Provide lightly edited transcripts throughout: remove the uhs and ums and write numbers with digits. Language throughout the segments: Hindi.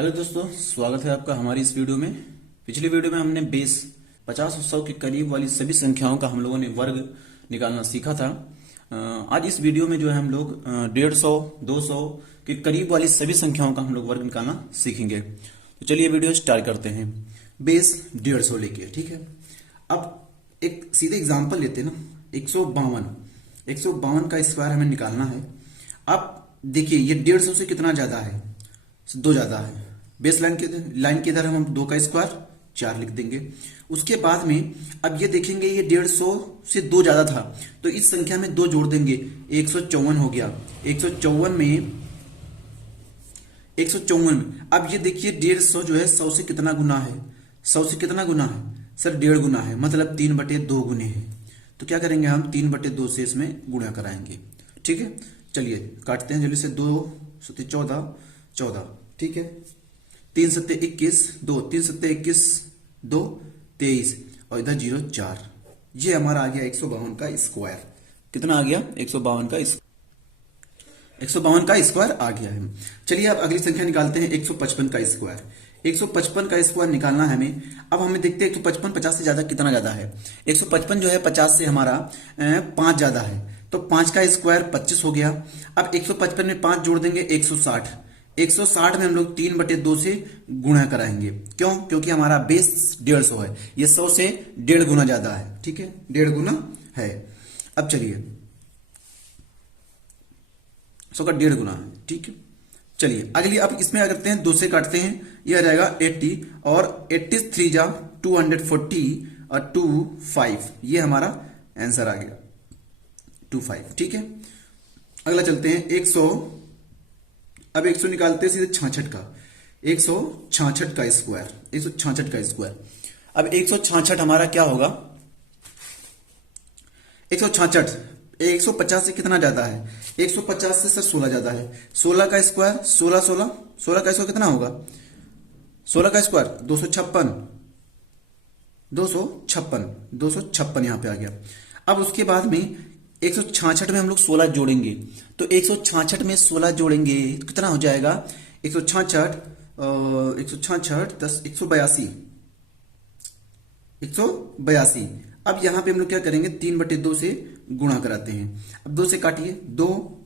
हेलो दोस्तों, स्वागत है आपका हमारी इस वीडियो में। पिछली वीडियो में हमने बेस 50 और 100 के करीब वाली सभी संख्याओं का हम लोगों ने वर्ग निकालना सीखा था। आज इस वीडियो में जो है हम लोग 150, 200 के करीब वाली सभी संख्याओं का हम लोग वर्ग निकालना सीखेंगे। तो चलिए वीडियो स्टार्ट करते हैं। बेस 150 लेके, ठीक है। अब एक सीधे एग्जाम्पल लेते हैं ना, 152 का स्क्वायर हमें निकालना है। अब देखिए ये 150 से कितना ज्यादा है, 2 ज्यादा है। बेस लाइन के इधर हम 2 का स्क्वायर 4 लिख देंगे। उसके बाद में अब ये देखेंगे ये 150 से 2 ज्यादा था, तो इस संख्या में 2 जोड़ देंगे, 154 हो गया। 154 में अब ये देखिए 150 जो है 100 से कितना गुना है, 100 से कितना गुना है सर, 1.5 गुना है, मतलब 3/2 गुने हैं। तो क्या करेंगे हम 3/2 से इसमें गुणा कराएंगे, ठीक है। चलिए काटते हैं जल्दी से। 2 7 14, ठीक है। 3 7 21, 2 3 7 21, 2 23 और इधर 0 4। ये हमारा आ गया 152 का स्क्वायर। कितना आ गया? 152 का स्क्वायर आ गया है। चलिए अब अगली संख्या निकालते हैं, 155 का स्क्वायर। 155 का स्क्वायर निकालना है हमें। अब हमें देखते हैं 155 50 से ज्यादा कितना ज्यादा है। 155 जो है 50 से हमारा 5 ज्यादा है, तो 5 का स्क्वायर 25 हो गया। अब 155 में 5 जोड़ देंगे, 160। 160 में हम लोग 3/2 से गुणा कराएंगे। क्यों? क्योंकि हमारा बेस 150 है, ये 100 से 1.5 गुना ज्यादा है, ठीक है, 1.5 गुना है। अब चलिए 100 का 1.5 गुना है, ठीक है। चलिए अगली, अब इसमें करते हैं 2 से काटते हैं, ये आ जाएगा 80 और 83 जा 240 और 25, ये हमारा आंसर आ गया 25, ठीक है। अगला चलते हैं 100। अब 100 निकालते हैं सीधे 66 का, 166 का स्क्वायर, 166 का स्क्वायर। अब 166 हमारा क्या होगा? 166 150 से कितना ज्यादा है? 150 से सर 16 ज्यादा है। 16 का स्क्वायर 16 का स्क्वायर कितना होगा? 16 का स्क्वायर 256 यहां पे आ गया। अब उसके बाद में 166 में हम लोग 16 जोड़ेंगे, तो 166 में 16 जोड़ेंगे कितना हो जाएगा? 166 10 182। अब यहां पे हम लोग क्या करेंगे, 3/2 से गुणा कराते हैं। अब 2 से काटिए, 2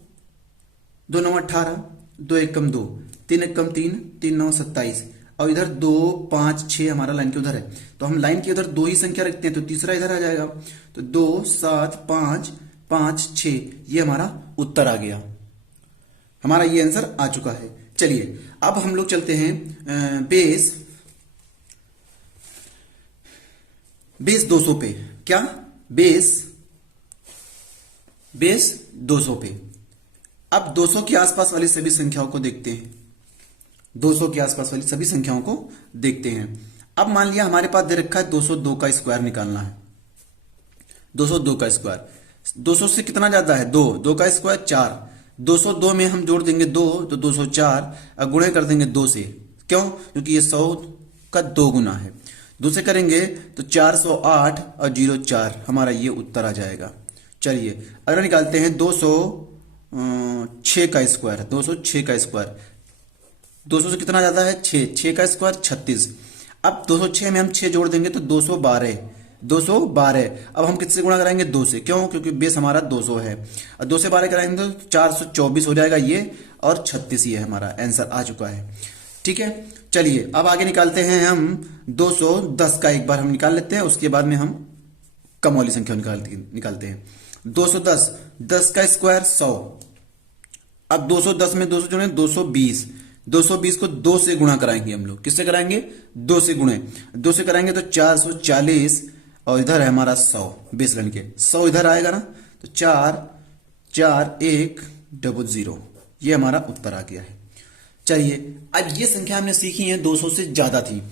9 18, 2 1 2, 3 1 3, 3 9 27 और इधर 2 5 6 हमारा लाइन के उधर है, तो हम लाइन के उधर 2 ही संख्या रखते हैं, तो तीसरा इधर आ जाएगा। तो 2 7 5 5 6, ये हमारा उत्तर आ गया, हमारा ये आंसर आ चुका है। चलिए अब हम लोग चलते हैं बेस 200 पे। क्या? बेस 200 पे। अब 200 के आसपास वाली सभी संख्याओं को देखते हैं, 200 के आसपास वाली सभी संख्याओं को देखते हैं। अब मान लिया हमारे पास दे रखा है 202 का स्क्वायर निकालना है। 202 का स्क्वायर 200 से कितना ज्यादा है? 2 का स्क्वायर 4। 202 में हम जोड़ देंगे 2, तो 204 और गुणे कर देंगे 2 से। क्यों? क्योंकि ये 100 का 2 गुना है। 2 से करेंगे तो 408 और 04, हमारा ये उत्तर आ जाएगा। चलिए अगला निकालते हैं 206 का स्क्वायर। 206 का स्क्वायर 200 से कितना ज्यादा है? 6 का स्क्वायर 36। अब 206 में हम 6 जोड़ देंगे तो 212। अब हम किससे गुणा कराएंगे? 2 से। क्यों? क्योंकि बेस हमारा 200 है, और 2 से 12 कराएंगे तो 424 हो जाएगा ये, और 36 ये हमारा आंसर आ चुका है, ठीक है। चलिए अब आगे निकालते हैं हम 210 का, एक बार हम निकाल लेते हैं, उसके बाद में हम कम वाली संख्या निकालते हैं। 210 10 का स्क्वायर 100। अब 210 में 200 जोड़े 220 को 2 से गुणा कराएंगे हम लोग। किससे कराएंगे? 2 से गुणे। 2 से कराएंगे तो 440 और इधर है हमारा 100, बेस लाइन के 100 इधर आएगा ना, तो 44100, ये हमारा उत्तर आ गया है। चलिए अब ये संख्या हमने सीखी है 200 से ज्यादा थी।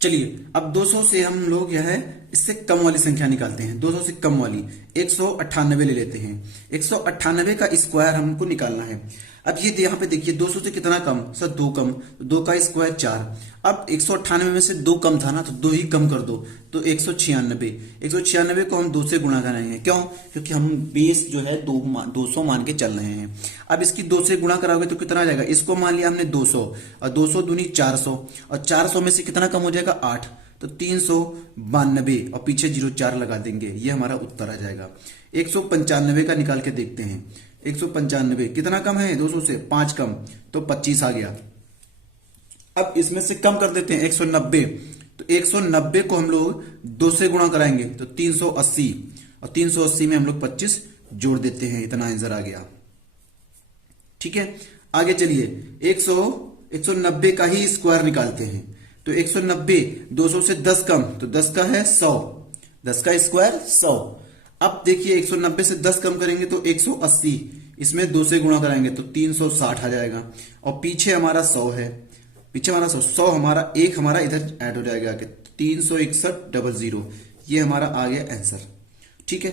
चलिए अब 200 से हम लोग यह है इससे कम वाली संख्या निकालते हैं। 200 से कम वाली 198 ले लेते हैं। 198 का स्क्वायर हमको निकालना है। अब ये यहाँ पे देखिए 200 से कितना कम सर, 2 कम, तो 2 का स्क्वायर 4। अब 198 में से 2 कम था ना, तो 2 ही कम कर दो, तो 196। 196 को हम 2 से गुणा कराएंगे, क्यों? क्योंकि हम बेस जो है 200 मान के चल रहे हैं। अब इसकी 2 से गुणा कराओगे तो कितना आ जाएगा? इसको मान लिया हमने 200, और 200 दूनी 400, और 400 में से कितना कम हो जाएगा? 8, तो 392, और पीछे 04 लगा देंगे, ये हमारा उत्तर आ जाएगा। 195 का निकाल के देखते हैं। 195 कितना कम है 200 से? 5 कम, तो 25 आ गया। अब इसमें से कम कर देते हैं 190, तो 190 को हम लोग 2 से गुणा कराएंगे तो 380, और 380 में हम लोग 25 जोड़ देते हैं, इतना आंसर आ गया। ठीक है, आगे चलिए 190 का ही स्क्वायर निकालते हैं। तो 190 200 से 10 कम, तो 10 का है 100, 10 का स्क्वायर 100। अब देखिए 190 से 10 कम करेंगे तो 180, इसमें 2 से गुणा कराएंगे तो 360 आ जाएगा, और पीछे हमारा 100 है, पीछे हमारा 100 हमारा एक हमारा इधर ऐड हो जाएगा, 361 00, ये हमारा आ गया आंसर। ठीक है।